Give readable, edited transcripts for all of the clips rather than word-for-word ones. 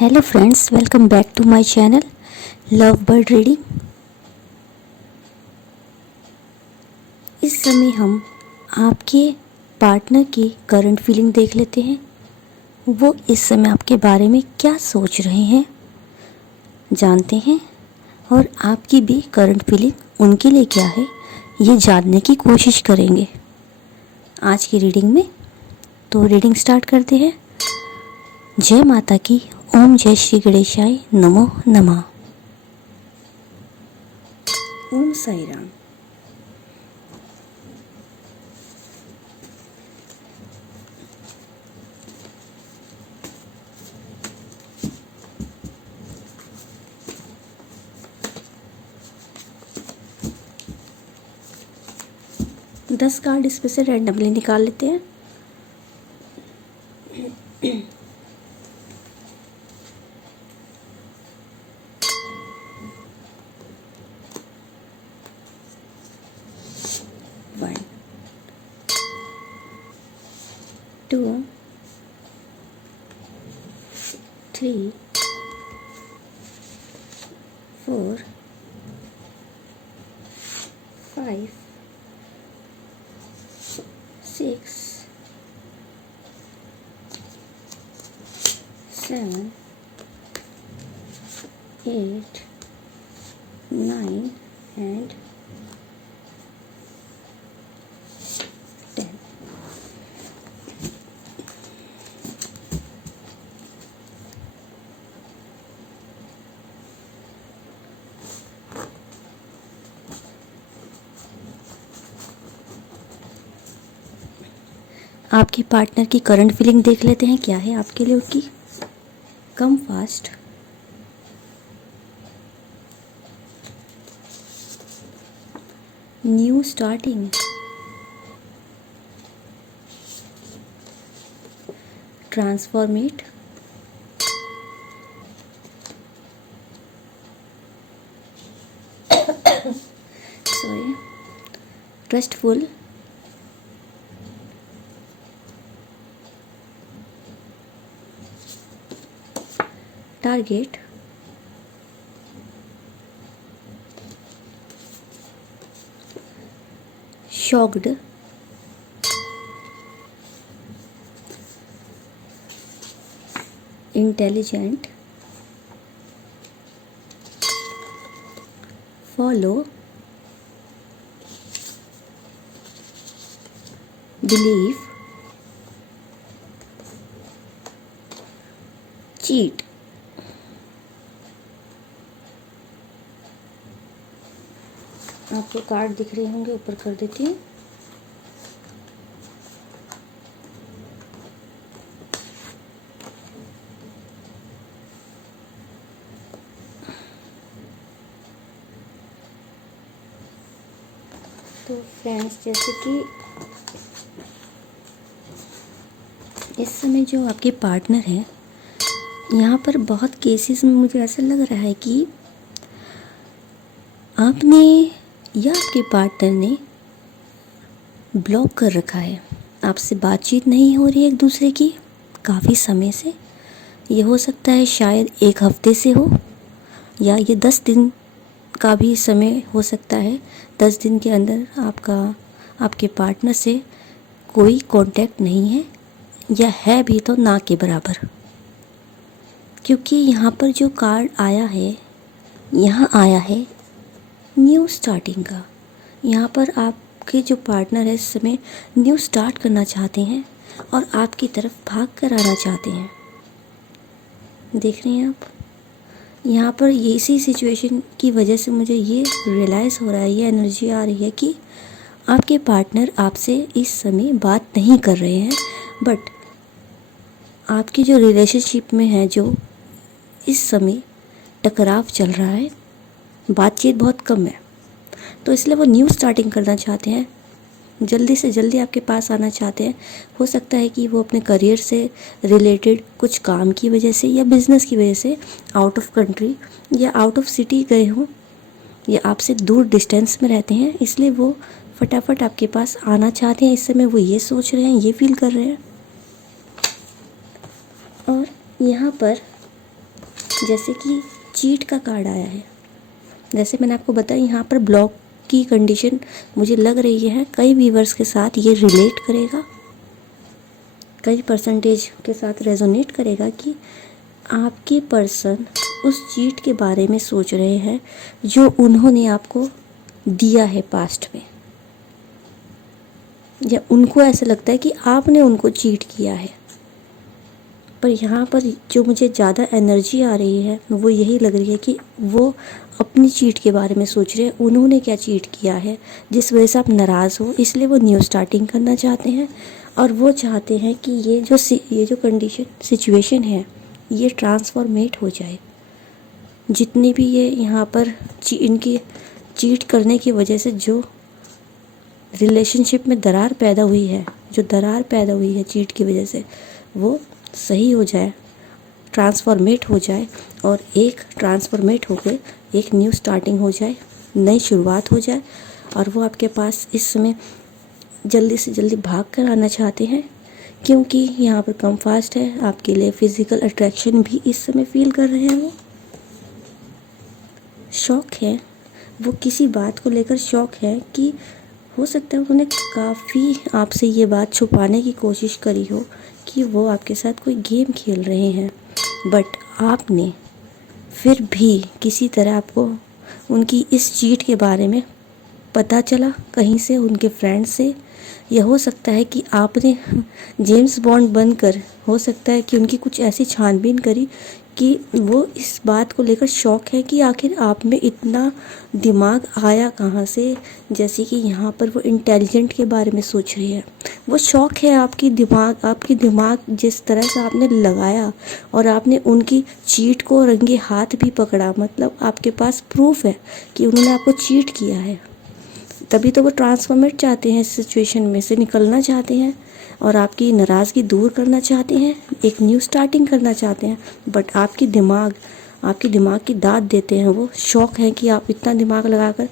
Hello friends, welcome back to my channel love bird reading. इस समय हम आपके पार्टनर की करंट फीलिंग देख लेते हैं। वो इस समय आपके बारे में क्या सोच रहे हैं जानते हैं, और आपकी भी करंट फीलिंग उनके लिए क्या है ये जानने की कोशिश करेंगे आज की रीडिंग में। तो रीडिंग स्टार्ट करते हैं। जय माता की। ओम जय श्री गणेशाय नमो नमः। ओम साई राम। दस कार्ड इसमें से रैंडमली निकाल लेते हैं। One, two, three, four, five, six, seven, eight, nine and 10। आपकी पार्टनर की करंट फीलिंग देख लेते हैं, क्या है आपके लिए उसकी। Come fast. New starting. Transformate. Sorry. Trustful. Target. Shocked. Intelligent. Follow. Believe. Cheat. आपको कार्ड दिख रहे होंगे, ऊपर कर देती हूँ। तो फ्रेंड्स, जैसे कि इस समय जो आपके पार्टनर हैं, यहाँ पर बहुत केसेस में मुझे ऐसा लग रहा है कि आपने या आपके पार्टनर ने ब्लॉक कर रखा है। आपसे बातचीत नहीं हो रही है एक दूसरे की काफ़ी समय से। ये हो सकता है शायद एक हफ्ते से हो, या ये 10 दिन का भी समय हो सकता है। 10 दिन के अंदर आपके पार्टनर से कोई कांटेक्ट नहीं है, या है भी तो ना के बराबर। क्योंकि यहाँ पर जो कार्ड आया है, यहाँ आया है न्यू स्टार्टिंग का। यहाँ पर आपके जो पार्टनर है इस समय न्यू स्टार्ट करना चाहते हैं और आपकी तरफ भाग कर आना चाहते हैं। देख रहे हैं आप, यहाँ पर ये इसी सिचुएशन की वजह से मुझे ये रियलाइज़ हो रहा है, ये एनर्जी आ रही है कि आपके पार्टनर आपसे इस समय बात नहीं कर रहे हैं। बट आपकी जो रिलेशनशिप में है, जो इस समय टकराव चल रहा है, बातचीत बहुत कम है, तो इसलिए वो न्यू स्टार्टिंग करना चाहते हैं। जल्दी से जल्दी आपके पास आना चाहते हैं। हो सकता है कि वो अपने करियर से रिलेटेड कुछ काम की वजह से या बिज़नेस की वजह से आउट ऑफ कंट्री या आउट ऑफ सिटी गए हों, या आपसे दूर डिस्टेंस में रहते हैं, इसलिए वो फटाफट आपके पास आना चाहते हैं। इस समय वो ये सोच रहे हैं, ये फील कर रहे हैं। और यहाँ पर जैसे कि चीट का कार्ड आया है। जैसे मैंने आपको बताया, यहाँ पर ब्लॉक की कंडीशन मुझे लग रही है कई व्यूवर्स के साथ ये रिलेट करेगा, कई परसेंटेज के साथ रेजोनेट करेगा कि आपके पर्सन उस चीट के बारे में सोच रहे हैं जो उन्होंने आपको दिया है पास्ट में, या उनको ऐसा लगता है कि आपने उनको चीट किया है। पर यहाँ पर जो मुझे ज़्यादा एनर्जी आ रही है वो यही लग रही है कि वो अपनी चीट के बारे में सोच रहे हैं, उन्होंने क्या चीट किया है जिस वजह से आप नाराज़ हो, इसलिए वो न्यू स्टार्टिंग करना चाहते हैं। और वो चाहते हैं कि ये जो कंडीशन सिचुएशन है ये ट्रांसफॉर्मेट हो जाए। जितनी भी ये यहाँ पर इनकी चीट करने की वजह से जो रिलेशनशिप में दरार पैदा हुई है, चीट की वजह से, वो सही हो जाए, ट्रांसफॉर्मेट हो जाए और एक ट्रांसफॉर्मेट होकर एक न्यू स्टार्टिंग हो जाए, नई शुरुआत हो जाए। और वो आपके पास इस समय जल्दी से जल्दी भाग कर आना चाहते हैं, क्योंकि यहाँ पर कम फास्ट है, आपके लिए फिज़िकल अट्रैक्शन भी इस समय फील कर रहे हैं। वो शौक है, वो किसी बात को लेकर शौक है कि हो सकता है उन्होंने काफ़ी आपसे ये बात छुपाने की कोशिश करी हो कि वो आपके साथ कोई गेम खेल रहे हैं, बट आपने फिर भी किसी तरह आपको उनकी इस चीट के बारे में पता चला कहीं से, उनके फ्रेंड से, यह हो सकता है कि आपने जेम्स बॉन्ड बनकर, हो सकता है कि उनकी कुछ ऐसी छानबीन करी कि वो इस बात को लेकर शौक है कि आखिर आप में इतना दिमाग आया कहाँ से। जैसे कि यहाँ पर वो इंटेलिजेंट के बारे में सोच रही है, वो शौक है आपकी दिमाग जिस तरह से आपने लगाया और आपने उनकी चीट को रंगे हाथ भी पकड़ा, मतलब आपके पास प्रूफ है कि उन्होंने आपको चीट किया है। तभी तो वो ट्रांसफॉर्मेट चाहते हैं, इस सिचुएशन में से निकलना चाहते हैं और आपकी नाराज़गी दूर करना चाहते हैं, एक न्यू स्टार्टिंग करना चाहते हैं। बट आपके दिमाग की दाद देते हैं वो, शौक है कि आप इतना दिमाग लगाकर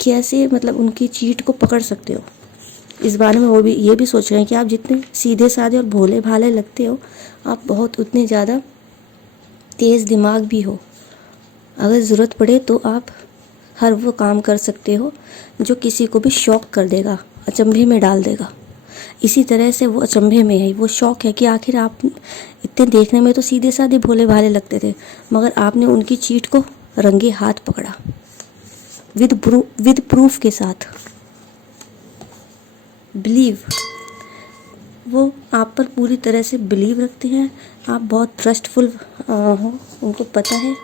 कैसे मतलब उनकी चीट को पकड़ सकते हो। इस बारे में वो भी ये भी सोच रहे हैं कि आप जितने सीधे साधे और भोले भाले लगते हो, आप बहुत उतने ज़्यादा तेज़ दिमाग भी हो। अगर ज़रूरत पड़े तो आप हर वो काम कर सकते हो जो किसी को भी शॉक कर देगा, अचंभे में डाल देगा। इसी तरह से वो अचंभे में है, वो शौक है कि आखिर आप इतने देखने में तो सीधे साधे भोले भाले लगते थे, मगर आपने उनकी चीट को रंगे हाथ पकड़ा, विद प्रूफ के साथ। बिलीव, वो आप पर पूरी तरह से बिलीव रखते हैं, आप बहुत ट्रस्टफुल हो, उनको पता है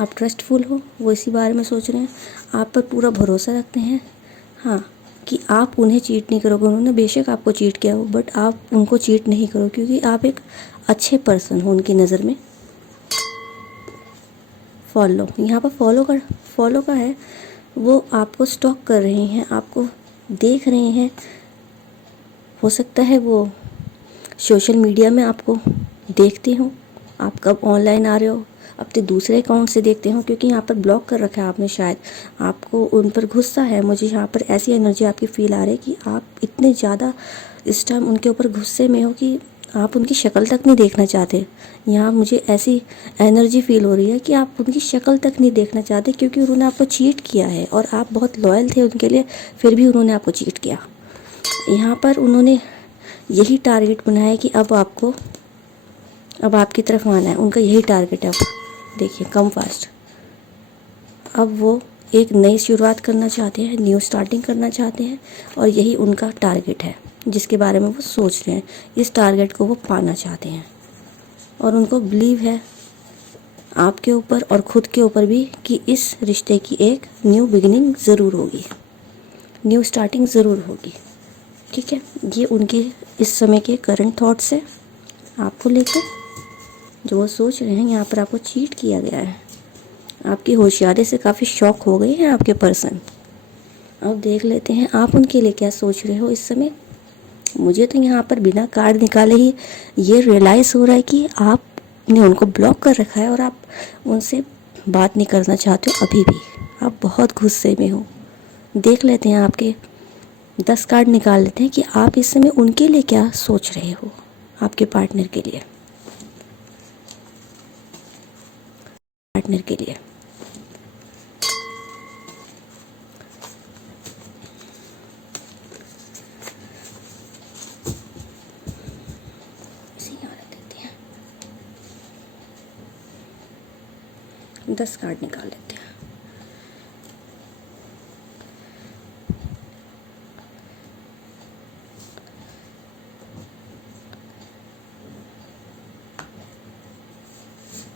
आप ट्रस्टफुल हो, वो इसी बारे में सोच रहे हैं, आप पर पूरा भरोसा रखते हैं। हाँ, कि आप उन्हें चीट नहीं करोगे, उन्होंने बेशक आपको चीट किया हो बट आप उनको चीट नहीं करो, क्योंकि आप एक अच्छे पर्सन हो उनकी नज़र में। फॉलो, यहाँ पर फॉलो का है, वो आपको स्टॉक कर रहे हैं, आपको देख रहे हैं। हो सकता है वो सोशल मीडिया में आपको देखते हो, आप कब ऑनलाइन आ रहे हो, अपने दूसरे अकाउंट से देखते हो, क्योंकि यहाँ पर ब्लॉक कर रखा है आपने, शायद आपको उन पर गुस्सा है। मुझे यहाँ पर ऐसी एनर्जी आपकी फील आ रही है कि आप इतने ज़्यादा इस टाइम उनके ऊपर गुस्से में हो कि आप उनकी शक्ल तक नहीं देखना चाहते। यहाँ मुझे ऐसी एनर्जी फील हो रही है कि आप उनकी शक्ल तक नहीं देखना चाहते, क्योंकि उन्होंने आपको चीट किया है और आप बहुत लॉयल थे उनके लिए, फिर भी उन्होंने आपको चीट किया। यहाँ पर उन्होंने यही टारगेट बनाया कि अब आपकी तरफ आना है, उनका यही टारगेट है। अब देखिए कम फास्ट, अब वो एक नई शुरुआत करना चाहते हैं, न्यू स्टार्टिंग करना चाहते हैं और यही उनका टारगेट है जिसके बारे में वो सोच रहे हैं। इस टारगेट को वो पाना चाहते हैं और उनको बिलीव है आपके ऊपर और ख़ुद के ऊपर भी कि इस रिश्ते की एक न्यू बिगिनिंग ज़रूर होगी, न्यू स्टार्टिंग ज़रूर होगी। ठीक है, ये उनके इस समय के करंट थॉट्स है आपको लेकर, जो वो सोच रहे हैं। यहाँ पर आपको चीट किया गया है, आपकी होशियारी से काफ़ी शॉक हो गए हैं आपके पर्सन। अब देख लेते हैं आप उनके लिए क्या सोच रहे हो इस समय। मुझे तो यहाँ पर बिना कार्ड निकाले ही ये रियलाइज़ हो रहा है कि आपने उनको ब्लॉक कर रखा है और आप उनसे बात नहीं करना चाहते हो अभी भी, आप बहुत गुस्से में हो। देख लेते हैं आपके 10 कार्ड निकाल लेते हैं कि आप इस समय उनके लिए क्या सोच रहे हो, आपके पार्टनर के लिए। पार्टनर के लिए। इसी यहाँ रख देते हैं, 10 कार्ड निकाल लेते हैं।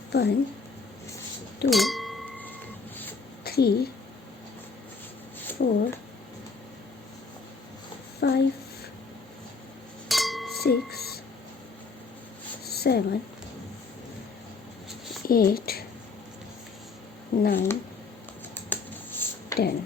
वन, 2, 3, 4, 5, 6, 7, 8, 9, 10।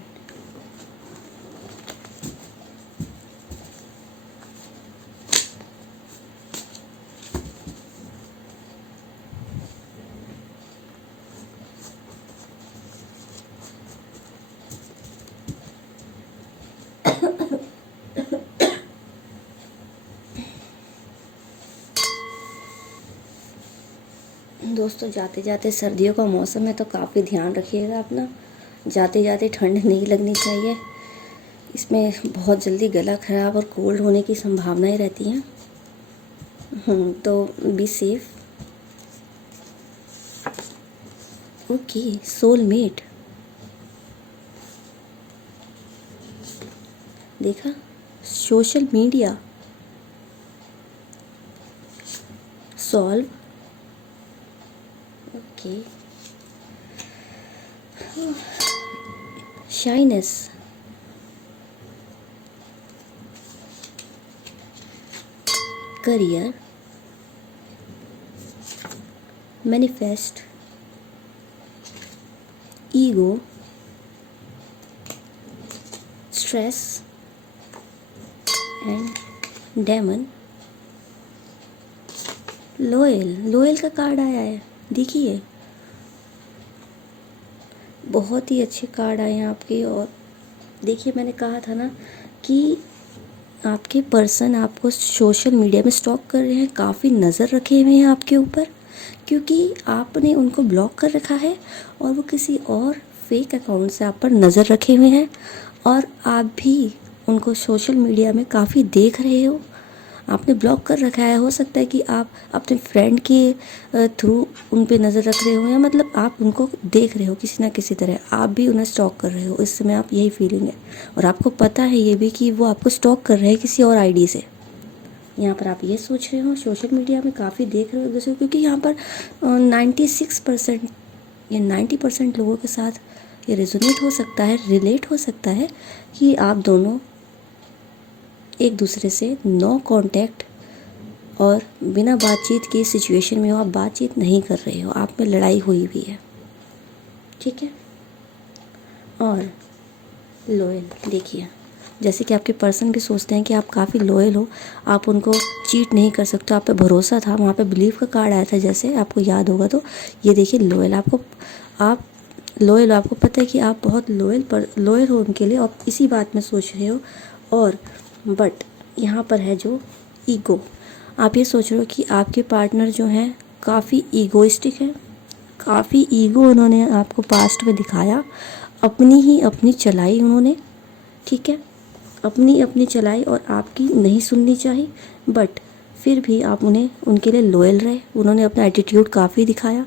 दोस्तों, जाते जाते सर्दियों का मौसम है तो काफ़ी ध्यान रखिएगा अपना। जाते जाते ठंड नहीं लगनी चाहिए, इसमें बहुत जल्दी गला ख़राब और कोल्ड होने की संभावनाएं रहती हैं। तो बी सेफ। ओके, सोलमेट देखा, social media, solve, okay, shyness, career, manifest, ego, stress and demon. Loyal का कार्ड आया है, देखिए बहुत ही अच्छे कार्ड आए हैं आपके। और देखिए, मैंने कहा था ना कि आपके पर्सन आपको सोशल मीडिया में स्टॉक कर रहे हैं, काफ़ी नज़र रखे हुए हैं आपके ऊपर, क्योंकि आपने उनको ब्लॉक कर रखा है और वो किसी और फेक अकाउंट से आप पर नज़र रखे हुए हैं, और आप भी उनको सोशल मीडिया में काफ़ी देख रहे हो। आपने ब्लॉक कर रखा है, हो सकता है कि आप अपने फ्रेंड के थ्रू उन पे नज़र रख रहे हो, या मतलब आप उनको देख रहे हो किसी ना किसी तरह, आप भी उन्हें स्टॉक कर रहे हो इस समय। आप यही फीलिंग है, और आपको पता है ये भी कि वो आपको स्टॉक कर रहे हैं किसी और आईडी से। यहाँ पर आप ये सोच रहे हो सोशल मीडिया में काफ़ी देख रहे हो एक दूसरे को, क्योंकि यहाँ पर 96% या 90% लोगों के साथ ये रेजोनेट हो सकता है, रिलेट हो सकता है कि आप दोनों एक दूसरे से नो कांटेक्ट और बिना बातचीत की सिचुएशन में हो, आप बातचीत नहीं कर रहे हो, आप में लड़ाई हुई भी है, ठीक है। और लॉयल, देखिए जैसे कि आपके पर्सन भी सोचते हैं कि आप काफ़ी लॉयल हो, आप उनको चीट नहीं कर सकते, आप पे भरोसा था, वहाँ पे बिलीव का कार्ड आया था जैसे आपको याद होगा। तो ये देखिए लॉयल, आप लॉयल, आपको पता है कि आप बहुत लॉयल हो उनके लिए, और इसी बात में सोच रहे हो। और बट यहाँ पर है जो ईगो, आप ये सोच रहे हो कि आपके पार्टनर जो हैं काफ़ी ईगोइस्टिक है, काफ़ी ईगो उन्होंने आपको पास्ट में दिखाया, अपनी चलाई उन्होंने, ठीक है, अपनी चलाई और आपकी नहीं सुननी चाहिए, बट फिर भी आप उनके लिए लॉयल रहे, उन्होंने अपना एटीट्यूड काफ़ी दिखाया।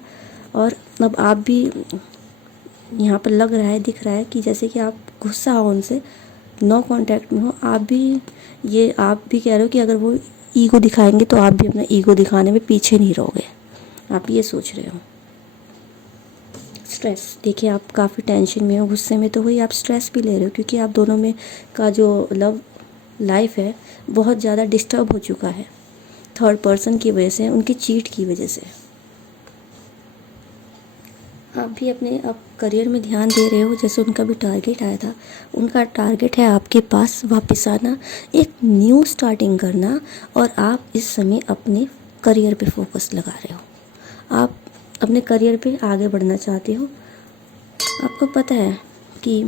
और अब आप भी यहाँ पर दिख रहा है कि जैसे कि आप गुस्सा हो उनसे, नो कांटेक्ट में हो, आप भी कह रहे हो कि अगर वो ईगो दिखाएंगे तो आप भी अपना ईगो दिखाने में पीछे नहीं रहोगे, आप ये सोच रहे हो। स्ट्रेस, देखिए आप काफ़ी टेंशन में हो, गुस्से में तो हुई, आप स्ट्रेस भी ले रहे हो, क्योंकि आप दोनों में का जो लव लाइफ है बहुत ज़्यादा डिस्टर्ब हो चुका है थर्ड पर्सन की वजह से, उनकी चीट की वजह से। आप भी अपने करियर में ध्यान दे रहे हो, जैसे उनका भी टारगेट आया था, उनका टारगेट है आपके पास वापस आना, एक न्यू स्टार्टिंग करना, और आप इस समय अपने करियर पे फोकस लगा रहे हो, आप अपने करियर पे आगे बढ़ना चाहते हो। आपको पता है कि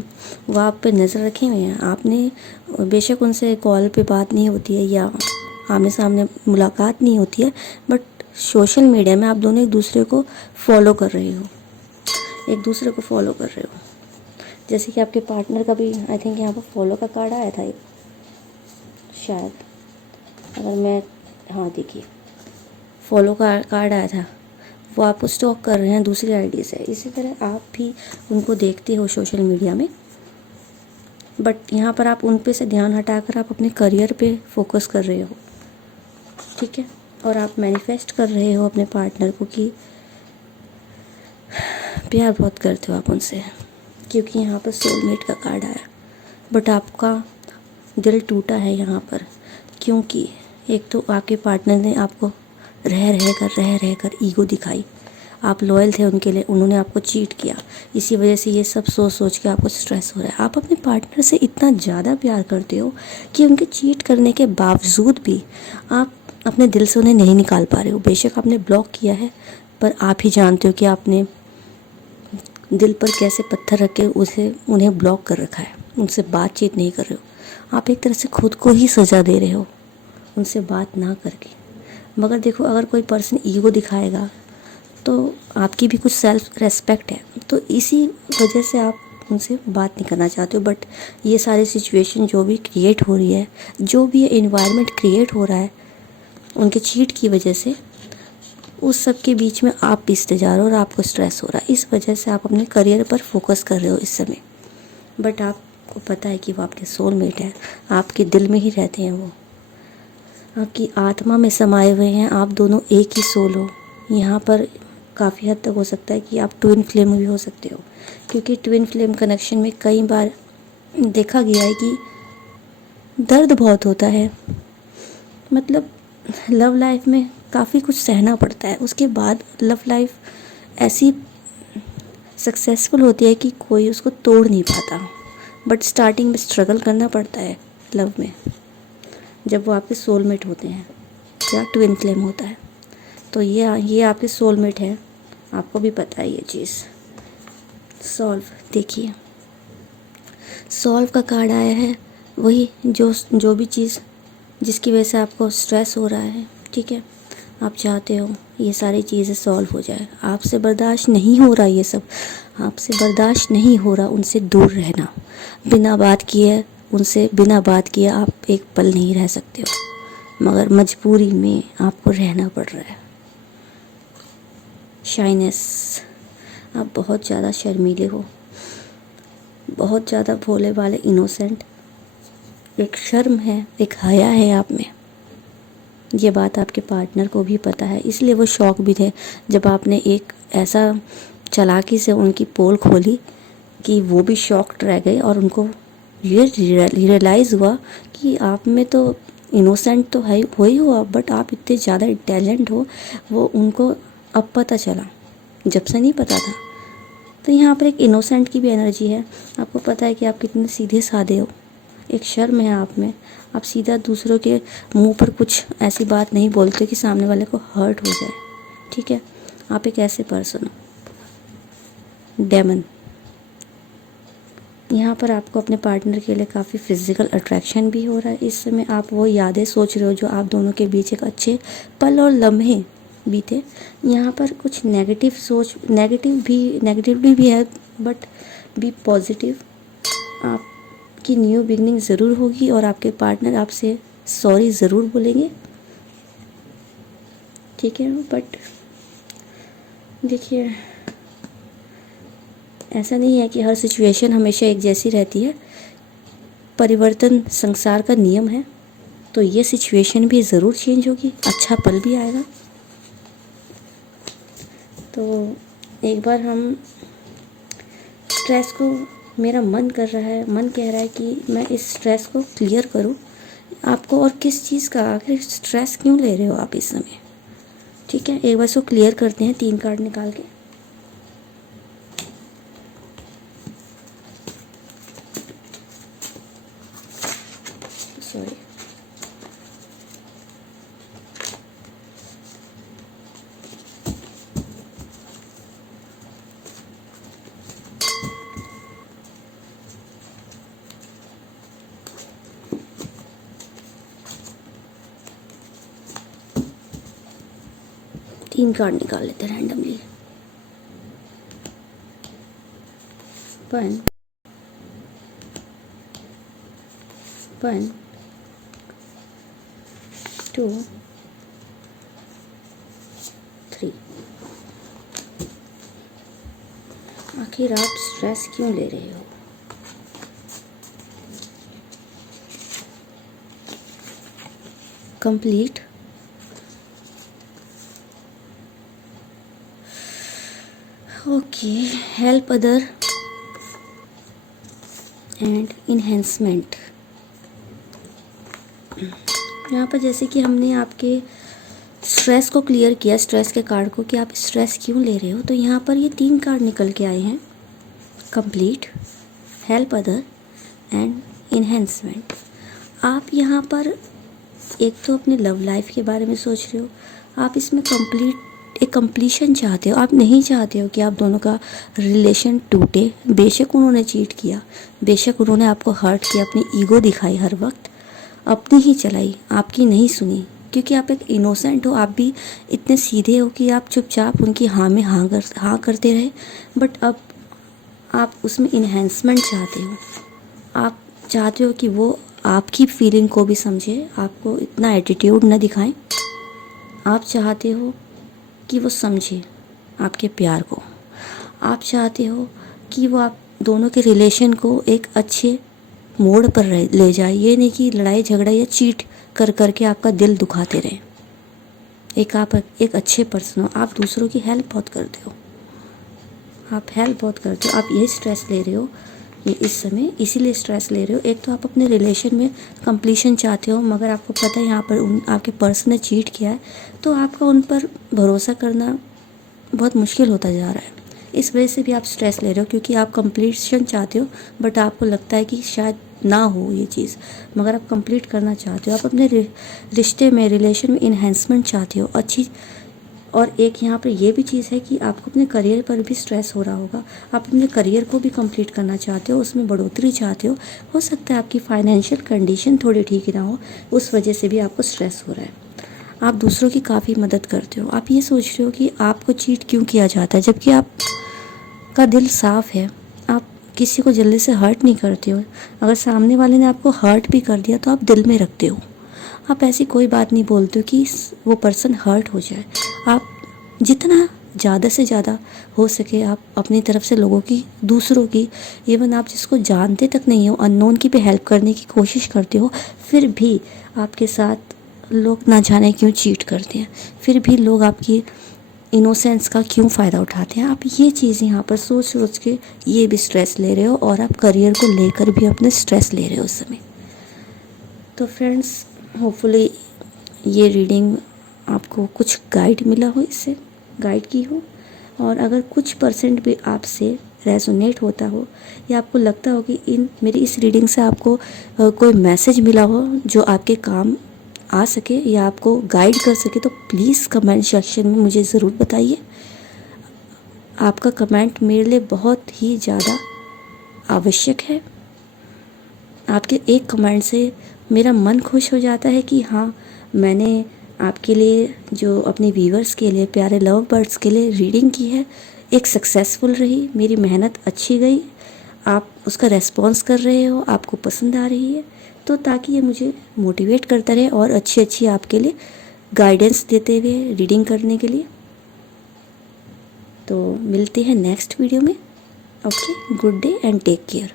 वो आप पे नज़र रखे हुए हैं, आपने बेशक उनसे कॉल पे बात नहीं होती है या आमने सामने मुलाकात नहीं होती है, बट सोशल मीडिया में आप दोनों एक दूसरे को फॉलो कर रहे हो, एक दूसरे को फॉलो कर रहे हो। जैसे कि आपके पार्टनर का भी आई थिंक यहाँ पर फॉलो का कार्ड आया था शायद, अगर मैं, हाँ देखिए फॉलो का कार्ड आया था। वो आपको स्टॉक कर रहे हैं दूसरी आईडी से। इसी तरह आप भी उनको देखते हो सोशल मीडिया में, बट यहाँ पर आप उन पे से ध्यान हटाकर आप अपने करियर पे फोकस कर रहे हो, ठीक है। और आप मैनिफेस्ट कर रहे हो अपने पार्टनर को कि प्यार बहुत करते हो आप उनसे, क्योंकि यहाँ पर सोलमेट का कार्ड आया। बट आपका दिल टूटा है यहाँ पर, क्योंकि एक तो आपके पार्टनर ने आपको रह कर ईगो दिखाई। आप लॉयल थे उनके लिए, उन्होंने आपको चीट किया। इसी वजह से ये सब सोच सोच के आपको स्ट्रेस हो रहा है। आप अपने पार्टनर से इतना ज़्यादा प्यार करते हो कि उनके चीट करने के बावजूद भी आप अपने दिल से उन्हें नहीं निकाल पा रहे हो। बेशक आपने ब्लॉक किया है, पर आप ही जानते हो कि आपने दिल पर कैसे पत्थर रख के उन्हें ब्लॉक कर रखा है। उनसे बातचीत नहीं कर रहे हो। आप एक तरह से खुद को ही सज़ा दे रहे हो उनसे बात ना करके। मगर देखो, अगर कोई पर्सन ईगो दिखाएगा तो आपकी भी कुछ सेल्फ रेस्पेक्ट है, तो इसी वजह से आप उनसे बात नहीं करना चाहते हो। बट ये सारी सिचुएशन जो भी क्रिएट हो रही है, जो भी एनवायरनमेंट क्रिएट हो रहा है उनके चीट की वजह से, उस सब के बीच में आप पिसते जा रहे हो और आपको स्ट्रेस हो रहा है। इस वजह से आप अपने करियर पर फोकस कर रहे हो इस समय। बट आपको पता है कि वो आपके सोलमेट है, आपके दिल में ही रहते हैं, वो आपकी आत्मा में समाये हुए हैं। आप दोनों एक ही सोल हो। यहाँ पर काफ़ी हद तक हो सकता है कि आप ट्विन फ्लेम भी हो सकते हो, क्योंकि ट्विन फ्लेम कनेक्शन में कई बार देखा गया है कि दर्द बहुत होता है। मतलब लव लाइफ में काफ़ी कुछ सहना पड़ता है, उसके बाद लव लाइफ ऐसी सक्सेसफुल होती है कि कोई उसको तोड़ नहीं पाता। बट स्टार्टिंग में स्ट्रगल करना पड़ता है लव में, जब वो आपके सोलमेट होते हैं या ट्विन फ्लेम होता है। तो ये आपके सोलमेट है, आपको भी पता है ये चीज़। सॉल्व, देखिए सॉल्व का कार्ड आया है। वही जो भी चीज़ जिसकी वजह से आपको स्ट्रेस हो रहा है, ठीक है, आप चाहते हो ये सारी चीज़ें सॉल्व हो जाए। आपसे बर्दाश्त नहीं हो रहा ये सब, आपसे बर्दाश्त नहीं हो रहा उनसे दूर रहना। बिना बात किए उनसे, बिना बात किए आप एक पल नहीं रह सकते हो, मगर मजबूरी में आपको रहना पड़ रहा है। शाइनेस, आप बहुत ज़्यादा शर्मीले हो, बहुत ज़्यादा भोले वाले, इनोसेंट। एक शर्म है, एक हया है आप में। ये बात आपके पार्टनर को भी पता है, इसलिए वो शॉक भी थे जब आपने एक ऐसा चालाकी से उनकी पोल खोली कि वो भी शॉक्ड रह गए। और उनको ये रियलाइज़ हुआ कि आप में तो इनोसेंट तो है, हो ही हो, बट आप इतने ज़्यादा इंटेलिजेंट हो। वो उनको अब पता चला, जब से नहीं पता था। तो यहाँ पर एक इनोसेंट की भी एनर्जी है। आपको पता है कि आप कितने सीधे साधे हो। एक शर्म है आप में, आप सीधा दूसरों के मुंह पर कुछ ऐसी बात नहीं बोलते कि सामने वाले को हर्ट हो जाए, ठीक है। आप एक ऐसे पर्सन हो। डेमन, यहाँ पर आपको अपने पार्टनर के लिए काफ़ी फिजिकल अट्रैक्शन भी हो रहा है इस समय। आप वो यादें सोच रहे हो जो आप दोनों के बीच एक अच्छे पल और लम्हे बीते। यहाँ पर कुछ नेगेटिव सोच, नेगेटिविटी भी है, बट बी पॉजिटिव। आपकी न्यू बिगनिंग ज़रूर होगी और आपके पार्टनर आपसे सॉरी ज़रूर बोलेंगे, ठीक है। बट देखिए, ऐसा नहीं है कि हर सिचुएशन हमेशा एक जैसी रहती है। परिवर्तन संसार का नियम है। तो ये सिचुएशन भी ज़रूर चेंज होगी, अच्छा पल भी आएगा। तो एक बार हम स्ट्रेस को, मेरा मन कर रहा है, मन कह रहा है कि मैं इस स्ट्रेस को क्लियर करूं। आपको और किस चीज़ का, आखिर स्ट्रेस क्यों ले रहे हो आप इस समय, ठीक है। एक बार इसको क्लियर करते हैं 3 कार्ड निकाल के। सॉरी, तीन कार्ड निकाल लेते हैं रैंडमली। 1 1 2 3। आखिर आप स्ट्रेस क्यों ले रहे हो? Complete. Okay, help other and enhancement. यहाँ पर जैसे कि हमने आपके स्ट्रेस को क्लियर किया, स्ट्रेस के कार्ड को, कि आप स्ट्रेस क्यों ले रहे हो, तो यहाँ पर ये 3 कार्ड निकल के आए हैं। Complete, help other and enhancement. आप यहाँ पर एक तो अपने लव लाइफ के बारे में सोच रहे हो, आप इसमें एक कंप्लीशन चाहते हो। आप नहीं चाहते हो कि आप दोनों का रिलेशन टूटे। बेशक उन्होंने चीट किया, बेशक उन्होंने आपको हर्ट किया, अपनी ईगो दिखाई हर वक्त, अपनी ही चलाई, आपकी नहीं सुनी, क्योंकि आप एक इनोसेंट हो। आप भी इतने सीधे हो कि आप चुपचाप उनकी हाँ में हाँ करते रहे। बट अब आप उसमें इन्हेंसमेंट चाहते हो। आप चाहते हो कि वो आपकी फीलिंग को भी समझे, आपको इतना एटीट्यूड न दिखाएं। आप चाहते हो कि वो समझे आपके प्यार को। आप चाहते हो कि वो आप दोनों के रिलेशन को एक अच्छे मोड़ पर ले जाए। ये नहीं कि लड़ाई झगड़ा या चीट कर करके आपका दिल दुखाते रहे। आप एक अच्छे पर्सन हो, आप दूसरों की हेल्प बहुत करते हो, आप हेल्प बहुत करते हो। आप ये स्ट्रेस ले रहे हो, ये इस समय इसीलिए स्ट्रेस ले रहे हो। एक तो आप अपने रिलेशन में कंप्लीशन चाहते हो, मगर आपको पता है यहाँ पर आपके पर्सन ने चीट किया है, तो आपका उन पर भरोसा करना बहुत मुश्किल होता जा रहा है। इस वजह से भी आप स्ट्रेस ले रहे हो, क्योंकि आप कंप्लीशन चाहते हो, बट आपको लगता है कि शायद ना हो ये चीज़, मगर आप कंप्लीट करना चाहते हो। आप अपने रिश्ते में, रिलेशन में इन्हेंसमेंट चाहते हो अच्छी। और एक यहाँ पर ये भी चीज़ है कि आपको अपने करियर पर भी स्ट्रेस हो रहा होगा। आप अपने करियर को भी कंप्लीट करना चाहते हो, उसमें बढ़ोतरी चाहते हो सकता है आपकी फाइनेंशियल कंडीशन थोड़ी ठीक ना हो, उस वजह से भी आपको स्ट्रेस हो रहा है। आप दूसरों की काफ़ी मदद करते हो। आप ये सोच रहे हो कि आपको चीट क्यों किया जाता है, जबकि आपका दिल साफ़ है। आप किसी को जल्दी से हर्ट नहीं करते हो। अगर सामने वाले ने आपको हर्ट भी कर दिया तो आप दिल में रखते हो। आप ऐसी कोई बात नहीं बोलते हो कि वो पर्सन हर्ट हो जाए। आप जितना ज़्यादा से ज़्यादा हो सके आप अपनी तरफ से लोगों की, दूसरों की, इवन आप जिसको जानते तक नहीं हो, अननोन की भी हेल्प करने की कोशिश करते हो। फिर भी आपके साथ लोग ना जाने क्यों चीट करते हैं, फिर भी लोग आपकी इनोसेंस का क्यों फ़ायदा उठाते हैं। आप ये चीज़ यहाँ पर सोच सोच के ये भी स्ट्रेस ले रहे हो, और आप करियर को लेकर भी अपने स्ट्रेस ले रहे हो उस समय। तो फ्रेंड्स, होपफुली ये रीडिंग आपको कुछ गाइड मिला हो, इससे गाइड की हो। और अगर कुछ परसेंट भी आपसे रेजोनेट होता हो, या आपको लगता हो कि मेरी इस रीडिंग से आपको कोई मैसेज मिला हो जो आपके काम आ सके या आपको गाइड कर सके, तो प्लीज़ कमेंट सेक्शन में मुझे ज़रूर बताइए। आपका कमेंट मेरे लिए बहुत ही ज़्यादा आवश्यक है। आपके एक कमेंट से मेरा मन खुश हो जाता है कि हाँ, मैंने आपके लिए, जो अपने व्यूअर्स के लिए, प्यारे लव बर्ड्स के लिए रीडिंग की है, एक सक्सेसफुल रही, मेरी मेहनत अच्छी गई, आप उसका रेस्पॉन्स कर रहे हो, आपको पसंद आ रही है, तो ताकि ये मुझे मोटिवेट करता रहे और अच्छी अच्छी आपके लिए गाइडेंस देते हुए रीडिंग करने के लिए। तो मिलते हैं नेक्स्ट वीडियो में। Okay, good day and take care.